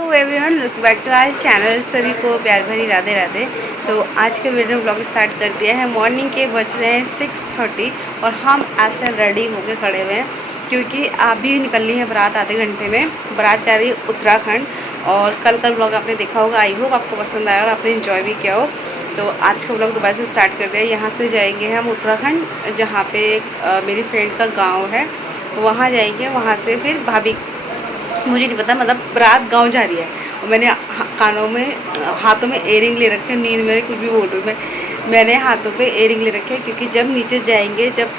Hello everyone, welcome back to our channel. सभी को प्यार भरी राधे राधे। तो आज के वीडियो ब्लॉग स्टार्ट कर दिया है। मॉर्निंग के बज रहे हैं 6:30 और हम ऐसे रेडी होके खड़े हुए हैं क्योंकि अभी निकलनी है बारात आधे घंटे में। बारात जा रही है उत्तराखंड और कल का ब्लॉग आपने देखा होगा। आई होप आपको पसंद आया और आपने इन्जॉय भी किया हो। तो आज का ब्लॉग दोबारा से स्टार्ट कर दिया है। यहाँ से जाएंगे हम उत्तराखंड, जहाँ पे मेरी फ्रेंड का गाँव है, वहाँ जाएंगे। वहाँ से फिर भाभी, मुझे नहीं पता, मतलब बारात गांव जा रही है और मैंने कानों में हाथों में एयरिंग ले रखे। नींद में कुछ भी बोल रही हूँ मैंने हाथों पे एयरिंग ले रखे क्योंकि जब नीचे जाएंगे, जब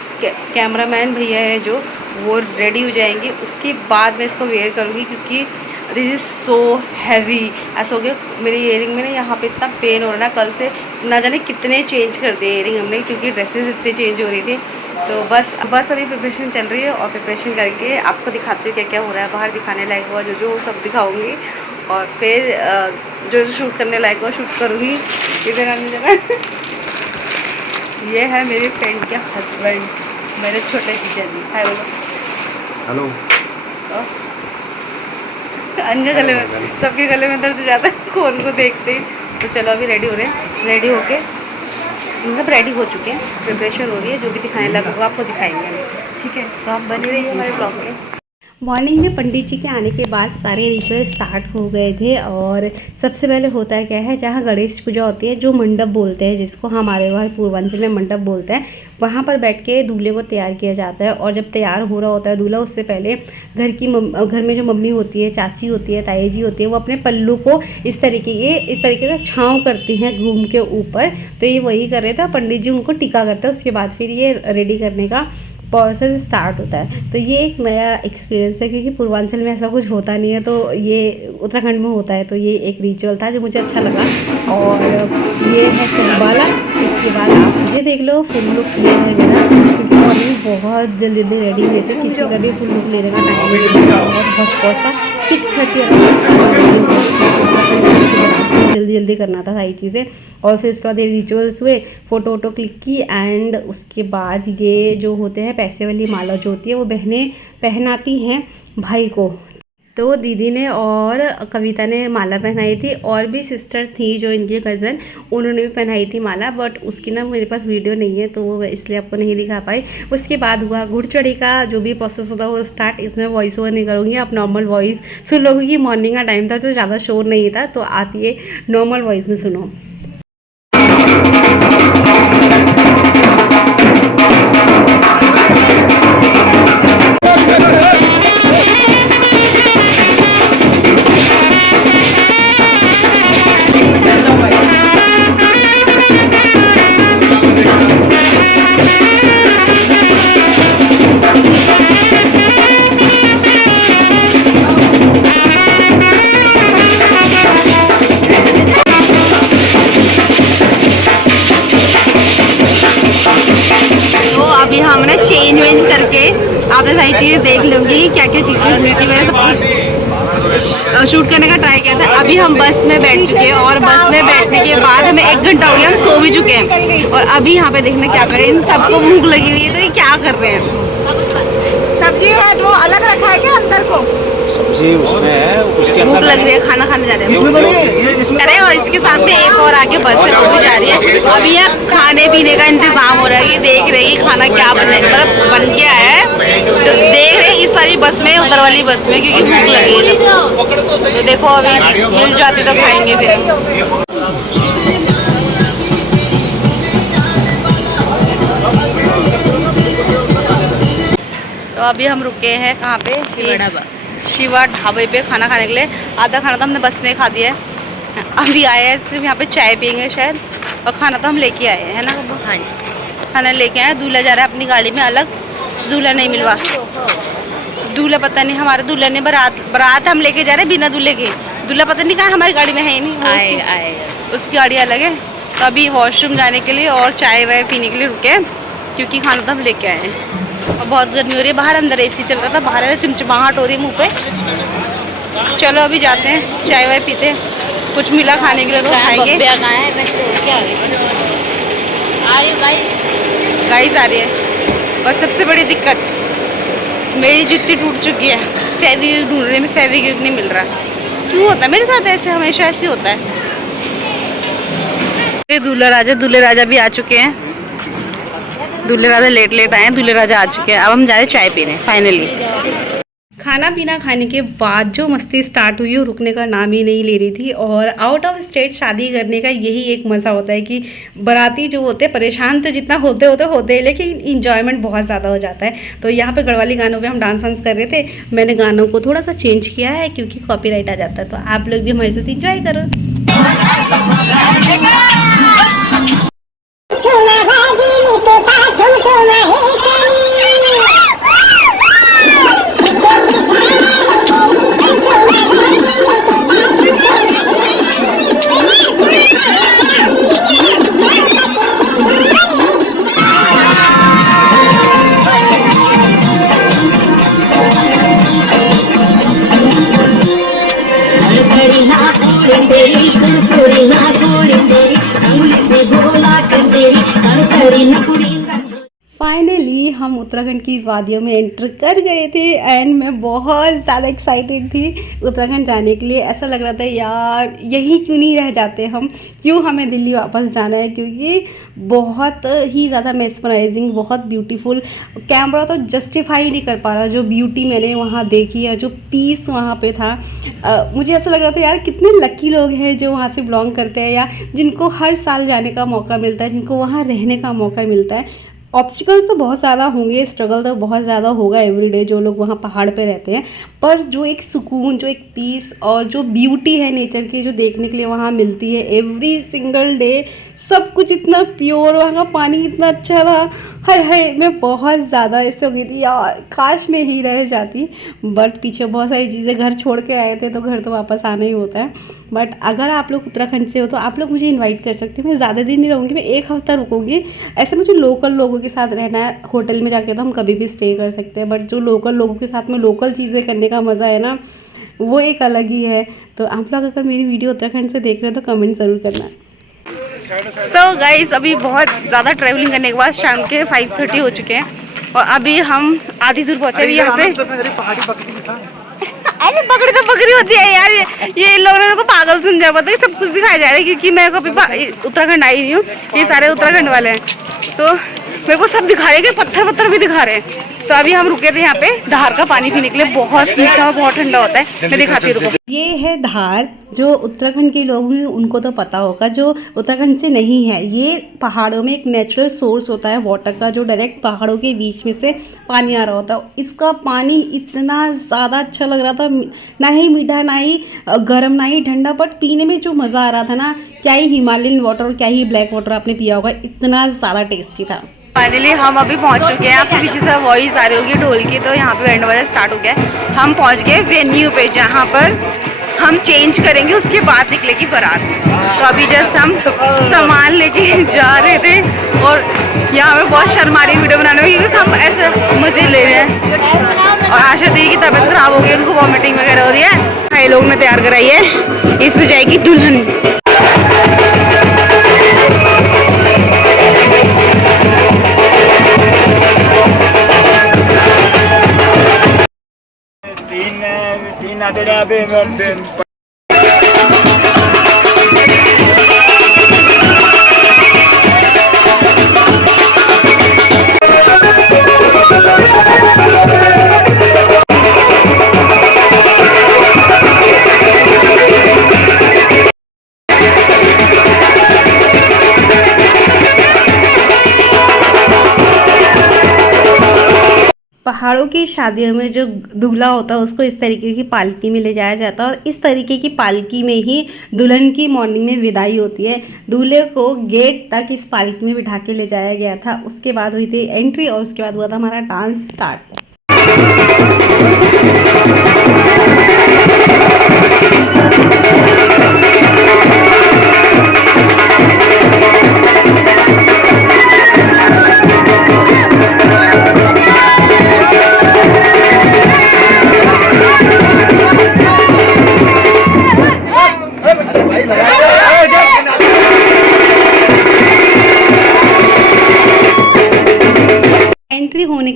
कैमरामैन भैया है जो, वो रेडी हो जाएंगे, उसके बाद मैं इसको वेयर करूँगी क्योंकि दिस इज़ सो हैवी। ऐसा हो गया मेरी इयरिंग में ना, यहाँ पे इतना पेन हो रहा है ना। कल से ना जाने कितने चेंज कर दिए इयरिंग हमने क्योंकि ड्रेसेस इतने चेंज हो रही थी। तो बस अभी प्रिपरेशन चल रही है और प्रिपरेशन करके आपको दिखाते हैं क्या क्या हो रहा है बाहर। दिखाने लायक हुआ जो वो सब दिखाऊंगी और फिर जो शूट करने लायक हुआ शूट करूँगी। इधर आने जरा ये है मेरे फ्रेंड के हस्बैंड, मेरे छोटे जीजा जी। हाय बोलो। हेलो। अन्य गले में, सबके गले में दर्द जाता है कौन को देखते ही। तो चलो अभी रेडी हो रहे हैं। रेडी होके मतलब रेडी हो चुके हैं, प्रिपरेशन हो रही है। जो भी दिखाने लगा वो आपको दिखाएंगे, ठीक है। तो आप बने रहिए हमारे ब्लॉग में। मॉर्निंग में पंडित जी के आने के बाद सारे रिचुअल स्टार्ट हो गए थे। और सबसे पहले होता है क्या है, जहाँ गणेश पूजा होती है, जो मंडप बोलते हैं, जिसको हमारे वहाँ पूर्वांचल में मंडप बोलते हैं, वहाँ पर बैठ के दूल्हे को तैयार किया जाता है। और जब तैयार हो रहा होता है दूल्हा, उससे पहले घर में जो मम्मी होती है, चाची होती है, ताई जी होती है, वो अपने पल्लू को इस तरीके से छाँव करती हैं घूम के ऊपर। तो ये वही कर रहे थे, पंडित जी उनको टीका करते हैं। उसके बाद फिर ये रेडी करने का प्रोसेस स्टार्ट होता है। तो ये एक नया एक्सपीरियंस है क्योंकि पूर्वांचल में ऐसा कुछ होता नहीं है, तो ये उत्तराखंड में होता है। तो ये एक रिचुअल था जो मुझे अच्छा लगा। और ये है फुलबाला। इसके बाद आप मुझे देख लो, फुल लुक लिया है मेरा क्योंकि मॉर्निंग बहुत जल्दी रेडी हुए थे। किसी का भी फुल लुक लेने का टाइम नहीं था, बहुत हॉट था। 6:30 जल्दी करना था सारी चीज़ें। और फिर उसके बाद ये रिचुअल्स हुए, फ़ोटो वोटो क्लिक की। एंड उसके बाद ये जो होते हैं पैसे वाली माला जो होती है, वो बहनें पहनाती हैं भाई को। तो दीदी ने और कविता ने माला पहनाई थी, और भी सिस्टर थी जो इनकी कज़न, उन्होंने भी पहनाई थी माला। बट उसकी ना मेरे पास वीडियो नहीं है तो वो इसलिए आपको नहीं दिखा पाई। उसके बाद हुआ घुड़चढ़ी का जो भी प्रोसेस होता है वो स्टार्ट। इसमें वॉइस ओवर नहीं करूँगी, आप नॉर्मल वॉइस सुन लोगे कि मॉर्निंग का टाइम था तो ज़्यादा शोर नहीं था, तो आप ये नॉर्मल वॉइस में सुनो। हमने चेंज वेंज करके आपने सारी चीज़ें देख लूँगी क्या क्या चीज़ें हुई थी। मैंने शूट करने का ट्राई किया था। अभी हम बस में बैठ चुके हैं और बस में बैठने के बाद हमें 1 घंटा हो गया, हम सो भी चुके हैं। और अभी यहाँ पे देखना क्या करें, इन सबको भूख लगी हुई है तो ये क्या कर रहे हैं। सब्जी है वो अलग रखा है क्या अंदर को, सब्जी उसमें है, उसके भूख लग रही है, खाना खाने जा रहे हैं अरे। और इसके साथ में एक और आगे बस से वो भी जा रही है। अभी यहाँ खाने पीने का इंतजाम हो रहा है। ये देख रही खाना क्या बने, मतलब बन के आया है। तो देख रहे इस सारी बस में, ऊपर वाली बस में, क्योंकि भूख लगी है। तो देखो अभी मिल जाती तो खाएंगे फिर। तो अभी हम रुके हैं कहाँ पे, शिवा ढाबे पे खाना खाने के लिए। आधा खाना तो हमने बस में खा दिया है। अभी आए हैं सिर्फ यहाँ पे चाय पियेंगे शायद, और खाना तो हम लेके आए हैं, है ना कब्बू? हाँ जी, खाना लेके आए। दूल्हा जा रहा है अपनी गाड़ी में अलग, दूल्हा नहीं मिलवा। दूल्हा पता नहीं, हमारे दूल्हे ने बारात हम लेके जा रहे हैं बिना दूल्हे के। दूल्हा पता नहीं कहाँ, हमारी गाड़ी में है ही नहीं। आएगा उसकी गाड़ी अलग है। तो अभी वॉशरूम जाने के लिए और चाय वाय पीने के लिए रुके क्योंकि खाना तो हम लेके आए हैं। और बहुत गर्मी हो रही है बाहर, अंदर एसी चल रहा था, बाहर चिमचिमाहट हो रही है मुंह पे। चलो अभी जाते हैं, चाय वाय पीते हैं, कुछ मिला खाने के लिए तो खाएंगे। गाइस आ रही है। और सबसे बड़ी दिक्कत, मेरी जुत्ती टूट चुकी है, फेविक्विक ढूंढने में फेविक्विक नहीं मिल रहा। क्यों होता है मेरे साथ ऐसे, हमेशा ऐसे होता है। ये दूल्हे राजा भी आ चुके हैं। दूल्हे राजा लेट आए हैं, दूल्हे राजा आ चुके हैं। अब हम जा रहे हैं चाय पीने फाइनली। खाना पीना खाने के बाद जो मस्ती स्टार्ट हुई वो रुकने का नाम ही नहीं ले रही थी। और आउट ऑफ स्टेट शादी करने का यही एक मज़ा होता है कि बाराती जो होते हैं परेशान तो जितना होते हैं, लेकिन इंजॉयमेंट बहुत ज़्यादा हो जाता है। तो यहाँ पे गढ़वाली गानों पे हम डांस वांस कर रहे थे। मैंने गानों को थोड़ा सा चेंज किया है क्योंकि कॉपीराइट आ जाता है। तो आप लोग भी हमारे साथ इंजॉय करो। फाइनली हम उत्तराखंड की वादियों में एंटर कर गए थे एंड मैं बहुत ज़्यादा एक्साइटेड थी उत्तराखंड जाने के लिए। ऐसा लग रहा था यार यहीं क्यों नहीं रह जाते हम, क्यों हमें दिल्ली वापस जाना है, क्योंकि बहुत ही ज़्यादा मेस्मराइजिंग, बहुत ब्यूटीफुल। कैमरा तो जस्टिफाई नहीं कर पा रहा जो ब्यूटी मैंने वहाँ देखी है, जो पीस वहाँ पे था। मुझे ऐसा लग रहा था यार कितने लकी लोग हैं जो वहाँ से बिलोंग करते हैं या जिनको हर साल जाने का मौका मिलता है, जिनको वहाँ रहने का मौका मिलता है। ऑब्स्टिकल्स तो बहुत ज़्यादा होंगे, स्ट्रगल तो बहुत ज़्यादा होगा एवरीडे जो लोग वहाँ पहाड़ पे रहते हैं, पर जो एक सुकून, जो एक पीस और जो ब्यूटी है नेचर की जो देखने के लिए वहाँ मिलती है एवरी सिंगल डे, सब कुछ इतना प्योर, वहाँ का पानी इतना अच्छा था। हाय हाय मैं बहुत ज़्यादा ऐसे हो गई थी यार, काश मैं ही रह जाती। बट पीछे बहुत सारी चीज़ें, घर छोड़ के आए थे तो घर तो वापस आना ही होता है। बट अगर आप लोग उत्तराखंड से हो तो आप लोग मुझे इनवाइट कर सकते हो। मैं ज़्यादा दिन नहीं रहूँगी, मैं 1 हफ्ता रुकूँगी। ऐसे मुझे लोकल लोगों के साथ रहना है। होटल में जाके तो हम कभी भी स्टे कर सकते हैं, बट जो लोकल लोगों के साथ में लोकल चीज़ें करने का मज़ा है ना, वो एक अलग ही है। तो आप लोग अगर मेरी वीडियो उत्तराखंड से देख रहे हो तो कमेंट ज़रूर करना। सो गाइस अभी बहुत ज़्यादा ट्रैवलिंग करने के बाद शाम के 5:30 हो चुके हैं और अभी हम आधी दूर पहुँचे भी यहाँ से। अरे पकड़ी तो पकड़ी होती है यार, ये इन लोगों ने मेरे को पागल समझा, पता है सब कुछ दिखाया जा रहा है क्योंकि मैं कभी उत्तराखंड आई नहीं हूँ। ये सारे उत्तराखंड वाले हैं तो मेरे को सब दिखा रहे हैं, पत्थर भी दिखा रहे हैं। तो अभी हम रुके थे यहाँ पे धार का पानी पीने के लिए, बहुत मीठा और बहुत ठंडा होता है। मैं दिखाती हूँ, रुको। ये है धार, जो उत्तराखंड के लोग हैं उनको तो पता होगा, जो उत्तराखंड से नहीं है। ये पहाड़ों में एक नेचुरल सोर्स होता है वाटर का, जो डायरेक्ट पहाड़ों के बीच में से पानी आ रहा होता है। इसका पानी इतना ज़्यादा अच्छा लग रहा था, ना ही मीठा, ना ही गर्म, ना ही ठंडा, बट पीने में जो मज़ा आ रहा था ना, क्या ही हिमालयन वाटर और क्या ही ब्लैक वाटर आपने पिया होगा, इतना ज़्यादा टेस्टी था। फाइनली हम अभी पहुंच चुके हैं। आपके पीछे से वॉइस आ रही होगी ढोल की, तो यहाँ पे बैंड बजा स्टार्ट हो गया है। हम पहुंच गए वेन्यू पे जहाँ पर हम चेंज करेंगे, उसके बाद निकलेगी बारात। तो अभी जस्ट हम सामान लेके जा रहे थे और यहाँ पे बहुत शर्मा रही वीडियो बनाने में क्योंकि हम ऐसे मज़े ले रहे हैं। और आशा दी की तबीयत खराब हो गई, उनको वॉमिटिंग वगैरह हो रही है। भाई लोग ने तैयार कराई है, इसमें जाएगी दुल्हन। तीन आते पहाड़ों की शादियों में जो दूल्हा होता है उसको इस तरीके की पालकी में ले जाया जाता है और इस तरीके की पालकी में ही दुल्हन की मॉर्निंग में विदाई होती है। दूल्हे को गेट तक इस पालकी में बिठा के ले जाया गया था, उसके बाद हुई थी एंट्री और उसके बाद हुआ था हमारा डांस स्टार्ट।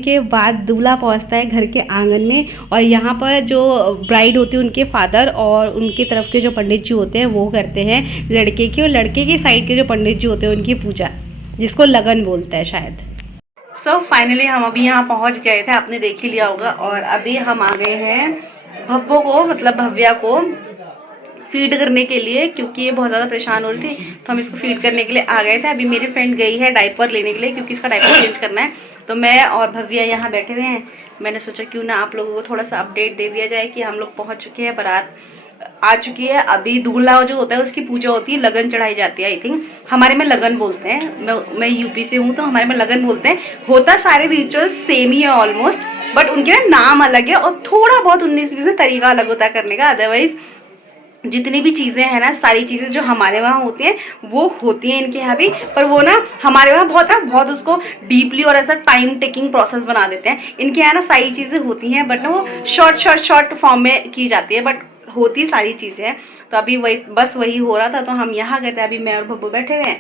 के बाद दूल्हा पहुंचता है घर के आंगन में, और यहाँ पर जो ब्राइड होती है उनके फादर और उनके तरफ के जो पंडित जी होते हैं वो करते हैं लड़के की, और लड़के की साइड के जो पंडित जी होते हैं उनकी पूजा, जिसको लगन बोलते हैं शायद। सो फाइनली हम अभी यहाँ पहुँच गए थे, आपने देख ही लिया होगा। और अभी हम आ गए हैं भव्वो को, मतलब भव्या को फीड करने के लिए, क्योंकि ये बहुत ज़्यादा परेशान हो रही थी, तो हम इसको फीड करने के लिए आ गए थे। अभी मेरी फ्रेंड गई है डायपर लेने के लिए, क्योंकि इसका डायपर चेंज करना है। तो मैं और भव्या यहाँ बैठे हुए हैं। मैंने सोचा क्यों ना आप लोगों को थोड़ा सा अपडेट दे दिया जाए कि हम लोग पहुँच चुके हैं, बारात आ चुकी है। अभी दूल्हा जो होता है उसकी पूजा होती है, लगन चढ़ाई जाती है। आई थिंक हमारे में लगन बोलते हैं, मैं यूपी से हूँ तो हमारे में लगन बोलते हैं। होता सारे रिचुअल्स सेम ही है ऑलमोस्ट, बट उनके ना नाम अलग है और थोड़ा बहुत 19-20 तरीका अलग होता है करने का। अदरवाइज जितनी भी चीज़ें हैं ना, सारी चीज़ें जो हमारे वहाँ होती हैं वो होती हैं इनके यहाँ भी, पर वो ना हमारे वहाँ बहुत उसको डीपली और ऐसा टाइम टेकिंग प्रोसेस बना देते हैं। इनके यहाँ ना सारी चीज़ें होती हैं, बट ना वो शॉर्ट फॉर्म में की जाती है, बट होती सारी चीज़ें हैं। तो अभी वही हो रहा था, तो हम यहाँ गए थे। अभी मैं और बब्बू बैठे हुए हैं,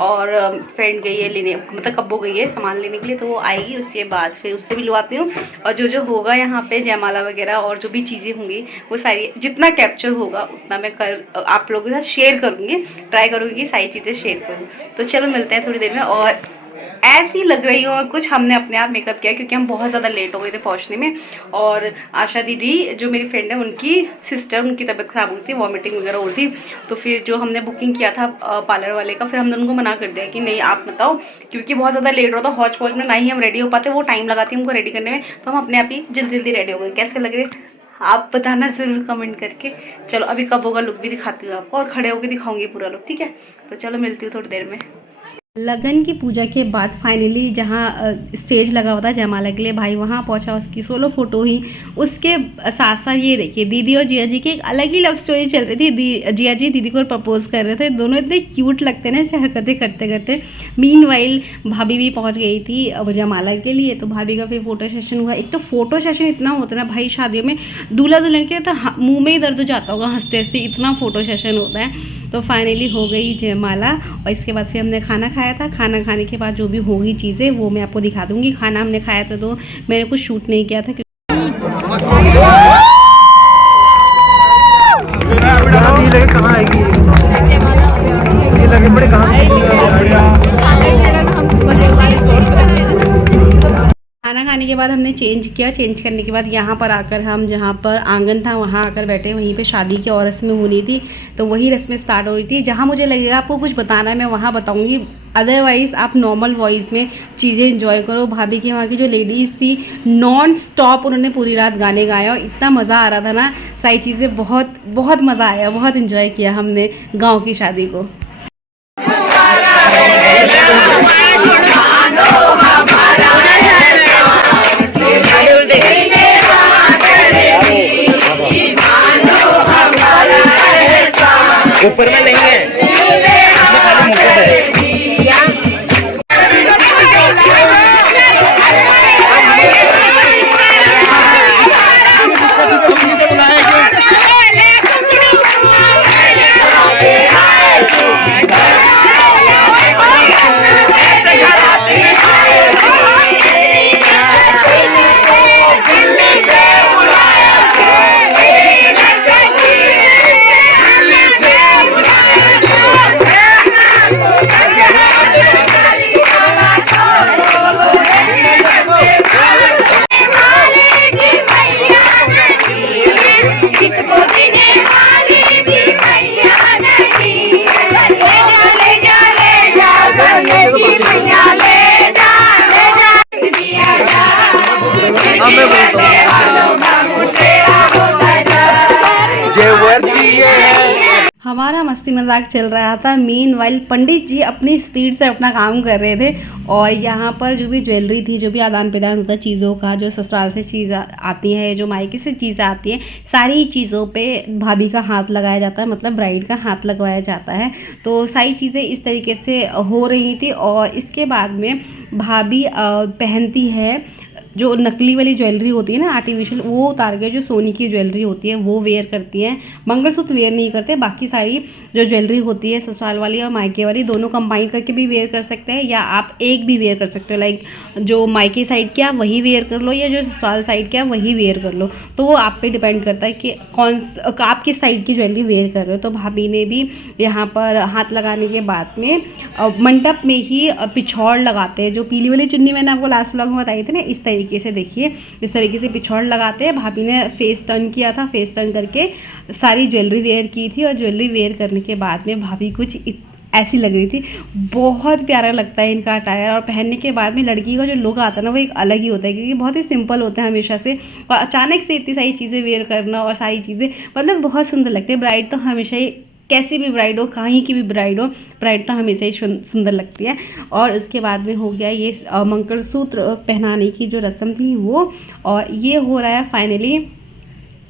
और फ्रेंड गई है लेने, मतलब कब्बो गई है सामान लेने के लिए, तो वो आएगी, उसके बाद फिर उससे भी लुआती हूँ। और जो होगा यहाँ पे जयमाला वगैरह और जो भी चीज़ें होंगी वो सारी, जितना कैप्चर होगा उतना मैं आप लोगों के साथ शेयर करूँगी, ट्राई करूँगी कि सारी चीज़ें शेयर करूँ। तो चलो मिलते हैं थोड़ी देर में। और ऐसी लग रही हूँ कुछ, हमने अपने आप मेकअप किया क्योंकि हम बहुत ज़्यादा लेट हो गए थे पहुँचने में। और आशा दीदी जो मेरी फ्रेंड है, उनकी सिस्टर, उनकी तबीयत ख़राब हुई थी, वॉमिटिंग वगैरह हो रही थी। तो फिर जो हमने बुकिंग किया था पार्लर वाले का, फिर हमने उनको मना कर दिया कि नहीं आप मत आओ, क्योंकि बहुत ज़्यादा लेट हो रहा था। हौच पौच में ना ही हम रेडी हो पाते, वो टाइम लगाती हमको रेडी करने में, तो हम अपने आप ही जल्दी रेडी हो गए। कैसे लग रहे आप बताना ज़रूर कमेंट करके। चलो अभी कब होगा लुक भी दिखाती हूँ आपको, और खड़े होकर दिखाऊंगी पूरा लुक, ठीक है। तो चलो मिलती हूँ थोड़ी देर में। लगन की पूजा के बाद फाइनली जहाँ स्टेज लगा हुआ था जयमाला के लिए, भाई वहाँ पहुँचा, उसकी सोलो फोटो ही। उसके साथ साथ ये देखिए दीदी और जिया जी की एक अलग ही लव स्टोरी चल रही थी। जिया जी दीदी को प्रपोज कर रहे थे, दोनों इतने क्यूट लगते हैं ना ऐसे हरकतें करते करते। मीनवाइल भाभी भी पहुँच गई थी जयमाला के लिए, तो भाभी का फिर फोटो सेशन हुआ। एक तो फोटो सेशन इतना होता है ना भाई शादियों में, दूल्हा दुल्हन के तो मुँह में ही दर्द जाता होगा हंसते हंसते, इतना फोटो सेशन होता है। तो फाइनली हो गई जयमाला, और इसके बाद फिर हमने खाना खाया था। खाना खाने के बाद जो भी होगी चीज़ें वो मैं आपको दिखा दूंगी। खाना हमने खाया था तो मैंने कुछ शूट नहीं किया था, कहाँ आएगी ये लगे बड़े खाना खाने के बाद हमने चेंज किया। चेंज करने के बाद यहाँ पर आकर हम, जहाँ पर आंगन था वहाँ आकर बैठे। वहीं पे शादी की और रस्में होनी थी, तो वही रस्में स्टार्ट हो रही थी। जहाँ मुझे लगेगा आपको कुछ बताना है मैं वहाँ बताऊँगी, अदरवाइज़ आप नॉर्मल वॉइस में चीज़ें एंजॉय करो। भाभी की वहाँ की जो लेडीज़ थी नॉन स्टॉप उन्होंने पूरी रात गाने गाए, और इतना मज़ा आ रहा था ना, सारी चीज़ें बहुत मज़ा आया, बहुत इन्जॉय किया हमने गाँव की शादी को। ऊपर में नहीं है, इसमें खाली मुकुट है। हमारा मस्ती मजाक चल रहा था। मीनवाइल पंडित जी अपनी स्पीड से अपना काम कर रहे थे, और यहाँ पर जो भी ज्वेलरी थी, जो भी आदान प्रदान होता है चीज़ों का, जो ससुराल से चीज़ आती है, जो मायके से चीज़ें आती हैं, सारी चीज़ों पे भाभी का हाथ लगाया जाता है, मतलब ब्राइड का हाथ लगवाया जाता है। तो सारी चीज़ें इस तरीके से हो रही थी। और इसके बाद में भाभी पहनती है जो नकली वाली ज्वेलरी होती है ना, आर्टिफिशियल, वो उतार के जो सोने की ज्वेलरी होती है वो वेयर करती हैं। मंगलसूत्र वेयर नहीं करते, बाकी सारी जो ज्वेलरी होती है ससुराल वाली और मायके वाली दोनों कंबाइन करके भी वेयर कर सकते हैं, या आप एक भी वेयर कर सकते हो। लाइक जो मायके साइड क्या वही वेयर कर लो, या जो ससुराल साइड क्या वही वेयर कर लो। तो वो आप पे डिपेंड करता है कि आप किस साइड की ज्वेलरी वेयर कर रहे हो। तो भाभी ने भी यहाँ पर हाथ लगाने के बाद में मंडप में ही पिछौड़ लगाते हैं, जो पीली वाली चुन्नी मैंने आपको लास्ट व्लॉग में बताई थी ना, इस तरीके से देखिए, इस तरीके से पिछौड़ लगाते हैं। भाभी ने फेस टर्न किया था, फेस टर्न करके सारी ज्वेलरी वेयर की थी, और ज्वेलरी वेयर करने के बाद में भाभी कुछ ऐसी लग रही थी। बहुत प्यारा लगता है इनका अटायर, और पहनने के बाद में लड़की का जो लुक आता है ना वो एक अलग ही होता है, क्योंकि बहुत ही सिंपल होता है हमेशा से, और अचानक से इतनी सारी चीज़ें वेयर करना और सारी चीज़ें मतलब बहुत सुंदर लगती है। ब्राइड तो हमेशा ही, कैसी भी ब्राइड हो, कहीं की भी ब्राइड हो, ब्राइड तो हमेशा ही सुंदर लगती है। और उसके बाद में हो गया ये मंगलसूत्र पहनाने की जो रस्म थी वो, और ये हो रहा है फाइनली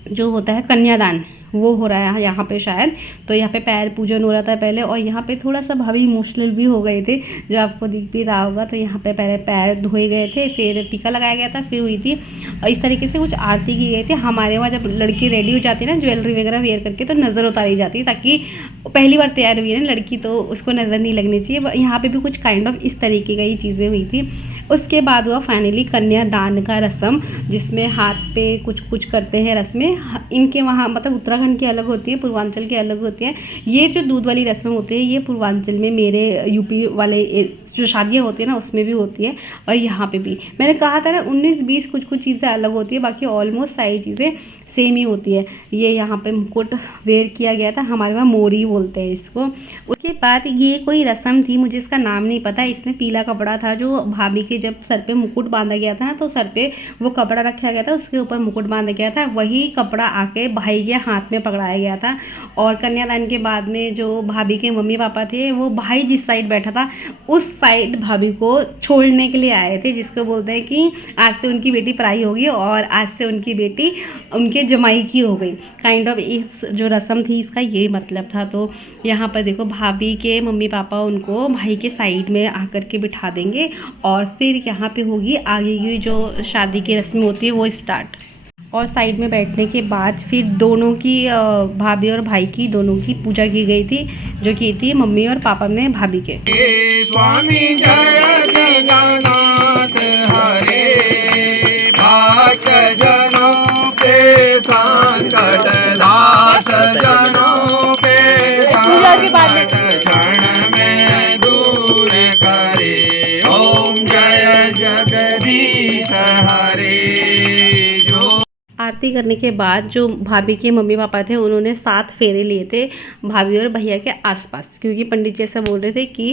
जो होता है कन्यादान, वो हो रहा है यहाँ पे शायद। तो यहाँ पे पैर पूजन हो रहा था पहले, और यहाँ पे थोड़ा सा भाभी इमोशनल भी हो गए थे, जो आपको दिख भी रहा होगा। तो यहाँ पे पहले पैर धोए गए थे, फिर टीका लगाया गया था, फिर हुई थी, और इस तरीके से कुछ आरती की गई थी। हमारे वहाँ जब लड़की रेडी हो जाती है ना ज्वेलरी वगैरह वेयर करके, तो नज़र उतारी जाती है, ताकि पहली बार तैयार हुई है ना लड़की, तो उसको नज़र नहीं लगनी चाहिए। यहाँ पर भी कुछ काइंड ऑफ इस तरीके का ही चीज़ें हुई थी। उसके बाद हुआ फाइनली कन्यादान का रस्म, जिसमें हाथ पे कुछ कुछ करते हैं रस्में। इनके वहाँ मतलब उत्तराखंड की अलग होती है, पूर्वांचल की अलग होती है। ये जो दूध वाली रस्म होती है ये पूर्वांचल में, मेरे यूपी वाले जो शादियाँ होती है ना उसमें भी होती है, और यहाँ पे भी। मैंने कहा था ना 19-20 कुछ कुछ चीज़ें अलग होती है, बाकी ऑलमोस्ट सारी चीज़ें सेम ही होती है। ये यहाँ पे मुकुट वेयर किया गया था, हमारे वहाँ मोरी बोलते हैं इसको। उसके बाद ये कोई रस्म थी, मुझे इसका नाम नहीं पता। इसमें पीला कपड़ा था, जो भाभी के जब सर पे मुकुट बांधा गया था ना, तो सर पे वो कपड़ा रखा गया था, उसके ऊपर मुकुट बांधा गया था, वही कपड़ा आके भाई के हाथ में पकड़ाया गया था। और कन्यादान के बाद में जो भाभी के मम्मी पापा थे, वो भाई जिस साइड बैठा था उस साइड भाभी को छोड़ने के लिए आए थे, जिसको बोलते हैं कि आज से उनकी बेटी पराई होगी, और आज से उनकी बेटी उनके जमाई की हो गई। काइंड ऑफ इस जो रस्म थी इसका ये मतलब था। तो यहाँ पर देखो भाभी के मम्मी पापा उनको भाई के साइड में आकर के बिठा देंगे, और फिर यहाँ पे होगी आगे की जो शादी की रस्म होती है वो स्टार्ट। और साइड में बैठने के बाद फिर दोनों की, भाभी और भाई की दोनों की पूजा की गई थी, जो की थी मम्मी और पापा ने भाभी के। स्वामी जय जगन्नाथ हरे, भक्त जनों पे संकट दास जनों पे संकट क्षण में दूर करे, ओम जय जगदीश हरे। आरती करने के बाद जो भाभी के मम्मी पापा थे उन्होंने 7 फेरे लिए थे भाभी और भैया के आसपास, क्योंकि पंडित जी ऐसा बोल रहे थे कि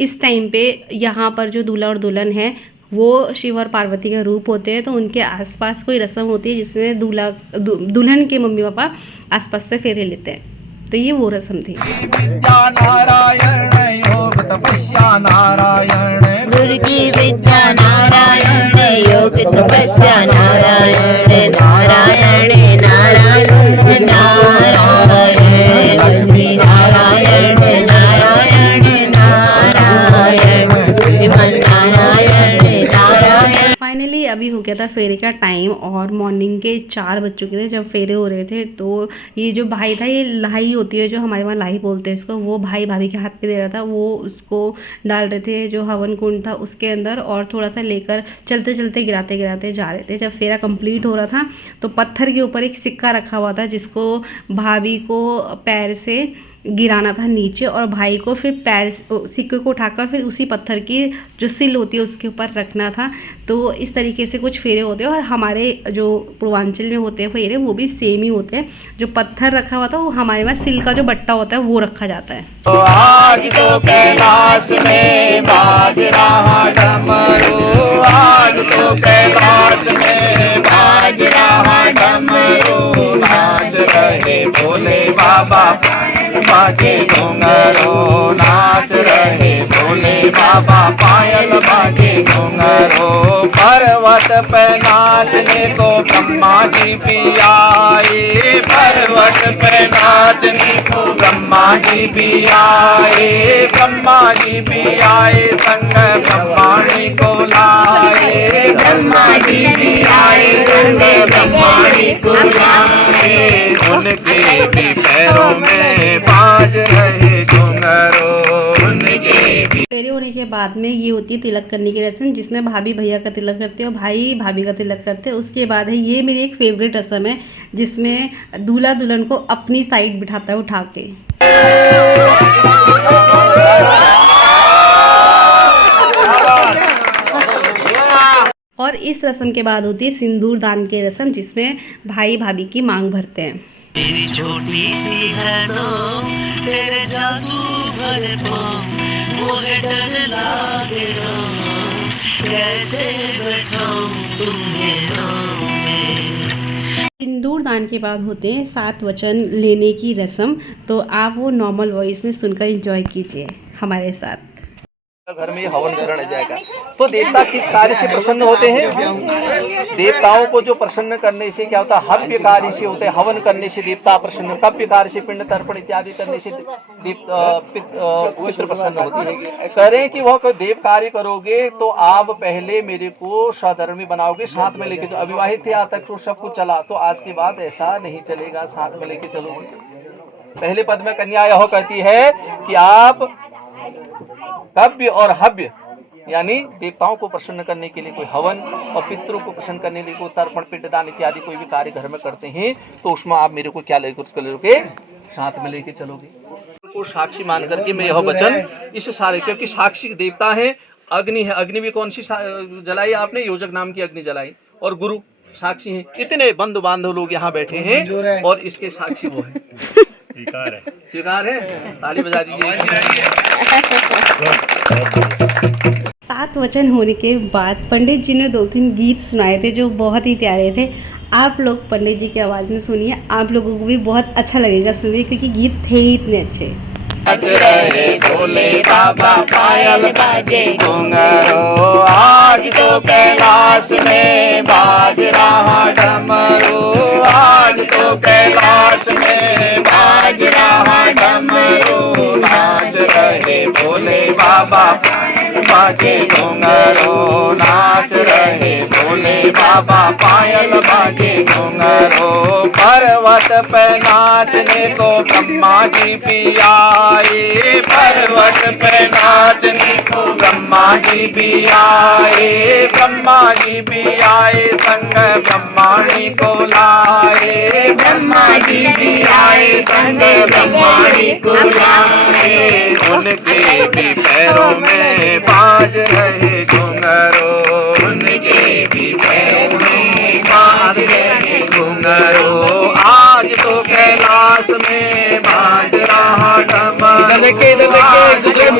इस टाइम पे यहाँ पर जो दूल्हा और दुल्हन है वो शिव और पार्वती का रूप होते हैं, तो उनके आसपास कोई रस्म होती है जिसमें दुल्हन के मम्मी पापा आसपास से फेरे लेते हैं। तो ये वो रस्म थी। विद्या नारायण योग तपस्या नारायण, दुर्गी विद्या नारायण योग तपस्या नारायण, नारायण नारायण नारायण, लक्ष्मी नारायण नारायण नारायण, श्रीमन नारायण नारायण। फाइनली अभी हो गया था फेरे का टाइम, और मॉर्निंग के 4 बज चुके थे जब फेरे हो रहे थे। तो ये जो भाई था, ये लाही होती है जो हमारे वहाँ लाही बोलते हैं इसको, वो भाई भाभी के हाथ पे दे रहा था, वो उसको डाल रहे थे जो हवन कुंड था उसके अंदर, और थोड़ा सा लेकर चलते चलते गिराते गिराते जा रहे थे। जब फेरा कंप्लीट हो रहा था तो पत्थर के ऊपर एक सिक्का रखा हुआ था, जिसको भाभी को पैर से गिराना था नीचे, और भाई को फिर पैर सिक्के को उठाकर फिर उसी पत्थर की जो सिल होती है उसके ऊपर रखना था। तो इस तरीके से कुछ फेरे होते हैं, और हमारे जो पूर्वांचल में होते हैं फेरे वो भी सेम ही होते हैं। जो पत्थर रखा हुआ था वो हमारे पास सिल का जो बट्टा होता है वो रखा जाता है। आज तो कैलाश में बाज रहा डमरू, आज तो कैलाश में बाज रहा डमरू, नाच रहे भोले बाबा बाजे घुंघरू, नाच रहे भोले बाबा पायल बाजे घुंघरू। पर्वत पे नाचने को ब्रह्मा जी भी आए, पर्वत पे नाचने को ब्रह्मा जी भी आए, ब्रह्मा जी भी आए, संग ब्रह्माणी को लाए, ब्रह्मा जी भी आए, संग ब्रह्माणी को लाए। उनके भी पैरों में बाज रहे घुंघरू, उनके भी। फेरे होने के बाद में ये होती है तिलक करने की रस्म, जिसमें भाभी भैया का तिलक करते हैं और भाई भाभी का तिलक करते हैं। उसके बाद है ये मेरी एक फेवरेट रस्म है, जिसमें दूल्हा दुल्हन को अपनी साइड बिठाता है उठा के। और इस रस्म के बाद होती है सिंदूर दान की रस्म, जिसमें भाई भाभी की मांग भरते हैं। तेरी छोटी सी है नो, तेरे जादू भरे पाँव, मोहे डर लागे राम, कैसे बैठाऊं तुम्हें राम में। सिंदूर दान के बाद होते हैं 7 वचन लेने की रस्म, तो आप वो नॉर्मल वॉइस में सुनकर एंजॉय कीजिए हमारे साथ। घर में हवन ग्रहण जाएगा तो देवता किस कार्य से प्रसन्न होते हैं? देवताओं को जो प्रसन्न करने से क्या होता है? हव्य कार्य से होते हैं। हवन करने से देवता प्रसन्न, कव्य कार्य से पिंड तर्पण इत्यादि करने से पितृ प्रसन्न होते हैं। करें कि वह देव कार्य करोगे तो आप पहले मेरे को सधर्मी बनाओगे, साथ में लेके। अविवाहित थे आज तक तो सब कुछ चला, तो आज के बाद ऐसा नहीं चलेगा, साथ में लेके चलोगे। पहले पद में कन्या यह कहती है कि आप कव्य और हव्य यानी देवताओं को प्रसन्न करने के लिए कोई हवन और पितरों को प्रसन्न करने के लिए कोई तर्पण पिंडदान इत्यादि कोई भी कार्य घर में करते हैं, तो उसमें आप मेरे को क्या लेके साथ में लेके चलोगे। को साक्षी मान करके मैं यह वचन इस सारे, क्योंकि साक्षी देवता है, अग्नि है। अग्नि भी कौन सी जलाई आपने? योजक नाम की अग्नि जलाई, और गुरु साक्षी है। इतने बंधु बांधव लोग यहाँ बैठे हैं और इसके साक्षी वो है। स्वीकार है, ताली बजा दीजिए। 7 वचन होने के बाद पंडित जी ने 2-3 गीत सुनाए थे जो बहुत ही प्यारे थे। आप लोग पंडित जी की आवाज़ में सुनिए, आप लोगों को भी बहुत अच्छा लगेगा सुनिए, क्योंकि गीत थे ही इतने अच्छे। भोले बाबा पायल बाजे घुंघरू, आज तो कैलाश में बाज रहा डमरू, आज तो कैलाश में बाज रहा डमरू, नाच रहे भोले बाबा बाजे घुंघरू, नाच रहे भोले बाबा पायल बाजे घुंघरू। पर्वत पे नाचने को ब्रह्मा जी भी आए, पर्वत पे नाचने को ब्रह्मा जी भी आए, ब्रह्मा जी भी आए, संग ब्रह्माणी को लाए, ब्रह्मा जी भी आए, संग ब्रह्माणी को लाए। उनके भी पैरों में बाज रहे घुंघरू, उनके भी पैरों में बाज रहे घुंघरू, आज तो कैलाश में बाज रहा डमरू,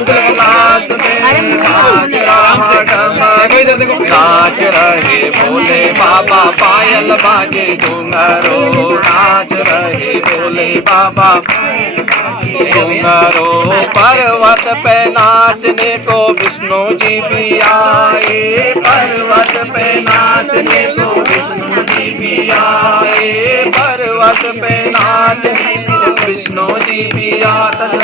कैलाश में बाज रहा डमरू, नाच रहे भोले बाबा पायल बाजे घुंघरू, नाच रहे भोले बाबा घुंघरू। पर्वत पे नाचने को विष्णु जी भी आए, पर्वत पे नाचने को विष्णु जी भी आए, पर्वत पे नाचने को विष्णु जी भी आए,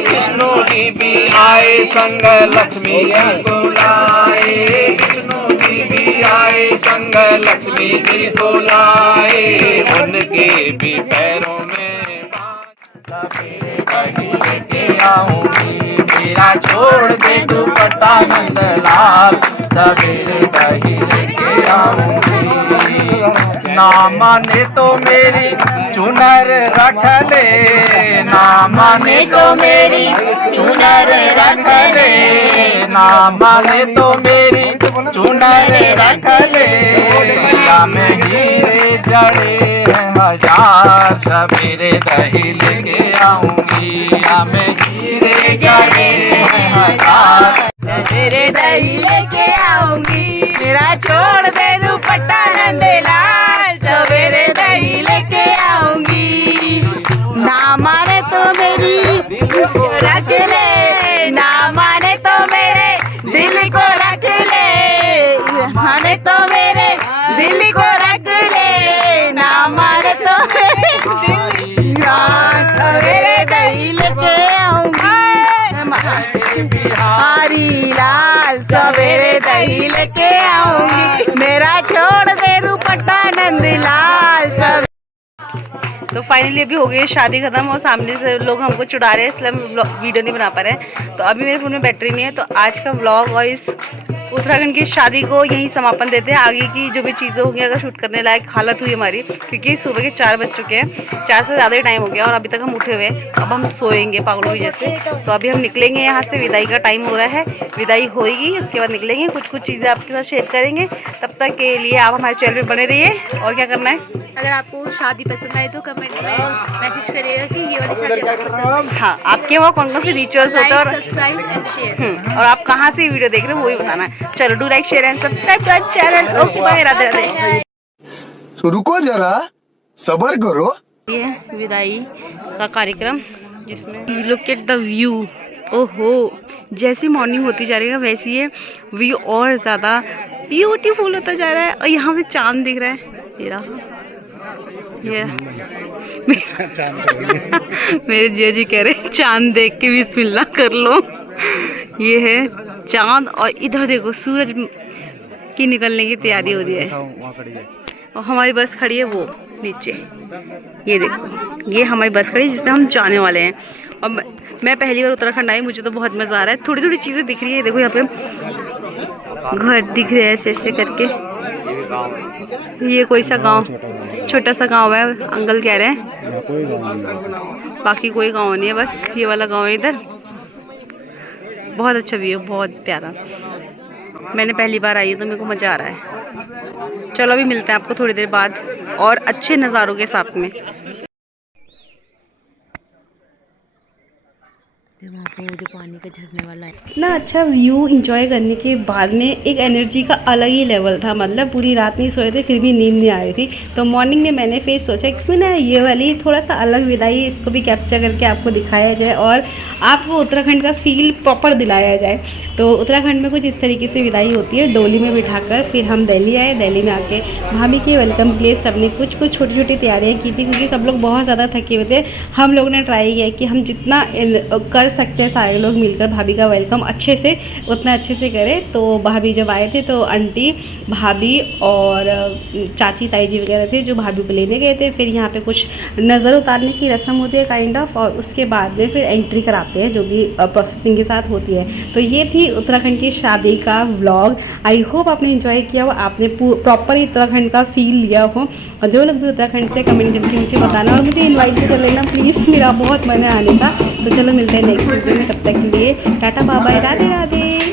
विष्णु जी भी आए, संग लक्ष्मी जी को लाए, विष्णु जी भी आए, संग लक्ष्मी जी को लाए। उनके भी पैरों में सवेरे दही लेके आऊंगी, मेरा छोड़ दे दुपट्टा नंदलाल, सवेरे दही लेके आऊंगी, ना माने तो मेरी चुनर रख ले, ना माने तो मेरी चुनर रख ले, ना माने तो मेरी चुनर रख ले, या में हीरे जड़े हैं 1000, सवेरे दही लेके आऊंगी, या में हीरे जड़े हैं 1000, सवेरे दही लेके आऊंगी, मेरा छोड़ दे दुपट्टा नंदलाल, सवेरे दही लेके आऊंगी, ना माने तो मेरी रख ले, ना माने तो मेरे दिल को रख ले, माने तो मेरे दिल को रख ले, ना माने तो सवेरे दही लेके आऊंगी, मेरा छोड़ दे दुपट्टा नंदलाल। सब तो फाइनली अभी हो गई है शादी खत्म और सामने से लोग हमको चिढ़ा रहे हैं, इसलिए हम वीडियो नहीं बना पा रहे हैं। तो अभी मेरे फ़ोन में बैटरी नहीं है, तो आज का व्लॉग और इस उत्तराखंड की शादी को यहीं समापन देते हैं। आगे की जो भी चीज़ें होंगी अगर शूट करने लायक हालत हुई हमारी, क्योंकि सुबह के 4 बज चुके हैं, 4 से ज़्यादा ही टाइम हो गया और अभी तक हम उठे हुए हैं। अब हम सोएंगे पागलों की जैसे। तो अभी हम निकलेंगे यहाँ से, विदाई का टाइम हो रहा है, विदाई होएगी उसके बाद निकलेंगे, कुछ चीज़ें आपके साथ शेयर करेंगे। तब तक के लिए आप हमारे चैनल पर बने रहिए। और क्या करना है, अगर आपको शादी पसंद आए तो कमेंट में मैसेज करिएगा कि ये वाली शादी आपको पसंद है। हाँ, आपके वहाँ कौन कौन से रिचुअल्स होते हैं और सब्सक्राइब एंड शेयर। और आप कहाँ से वीडियो देख रहे हो वो भी बताना है। चलो, do like share and subscribe to our channel. Okay bye, Radhe Radhe. तो रुको जरा, सब्र करो। ये है विदाई का कार्यक्रम, जिसमें लुक एट द व्यू। ओहो, जैसी मॉर्निंग होती जा रही है ना वैसी ये व्यू और ज़्यादा ब्यूटीफुल होता जा रहा है। और यहाँ पे चांद दिख रहा है, ये रहा। मेरे जिया जी कह रहे हैं चांद देख के बिस्मिल्लाह कर लो। ये है चांद और इधर देखो सूरज की निकलने की तैयारी हो रही है। और हमारी बस खड़ी है वो नीचे, ये देखो, ये हमारी बस खड़ी है जिसमें हम जाने वाले हैं। और मैं पहली बार उत्तराखंड आई, मुझे तो बहुत मज़ा आ रहा है। थोड़ी थोड़ी चीज़ें दिख रही है, देखो यहाँ पे घर दिख रहे हैं ऐसे ऐसे करके। ये कोई सा गांव, छोटा सा गांव है, अंकल कह रहे हैं। बाकी कोई गांव नहीं है, बस ये वाला गांव है इधर। बहुत अच्छा व्यू है, बहुत प्यारा। मैंने पहली बार आई हूँ तो मेरे को मज़ा आ रहा है। चलो अभी मिलते हैं आपको थोड़ी देर बाद और अच्छे नज़ारों के साथ में। वहाँ पर वो जो पानी का झरने वाला है इतना अच्छा व्यू एंजॉय करने के बाद में एक एनर्जी का अलग ही लेवल था। मतलब पूरी रात नहीं सोए थे, फिर भी नींद नहीं आ रही थी। तो मॉर्निंग में मैंने फिर सोचा क्यों ना ये वाली थोड़ा सा अलग विदाई, इसको भी कैप्चर करके आपको दिखाया जाए और आपको उत्तराखंड का फील प्रॉपर दिलाया जाए। तो उत्तराखंड में कुछ इस तरीके से विदाई होती है, डोली में बिठाकर। फिर हम दिल्ली आए, दिल्ली में आके भाभी के वेलकम के लिए सबने कुछ छोटी छोटी तैयारियाँ की थी, क्योंकि सब लोग बहुत ज़्यादा थके हुए थे। हम लोगों ने ट्राई किया कि हम जितना कर सकते हैं सारे लोग मिलकर भाभी का वेलकम अच्छे से उतना अच्छे से करें। तो भाभी जब आए थे तो आंटी, भाभी और चाची ताई जी वगैरह थे जो भाभी को लेने गए थे। फिर यहाँ पे कुछ नज़र उतारने की रस्म होती है काइंड ऑफ, और उसके बाद में फिर एंट्री कराते हैं जो भी प्रोसेसिंग के साथ होती है। तो ये थी उत्तराखंड की शादी का व्लॉग। आई होप आपने एंजॉय किया हो, आपने प्रॉपर उत्तराखंड का फील लिया हो। और जो लोग भी उत्तराखंड से कमेंट करके नीचे बताना और मुझे इन्वाइट भी कर लेना प्लीज़, मेरा बहुत मन है आने का। तो चलो मिलते हैं नेक्स्ट वीडियो में, तब तक के लिए tata bye bye, Radhe Radhe.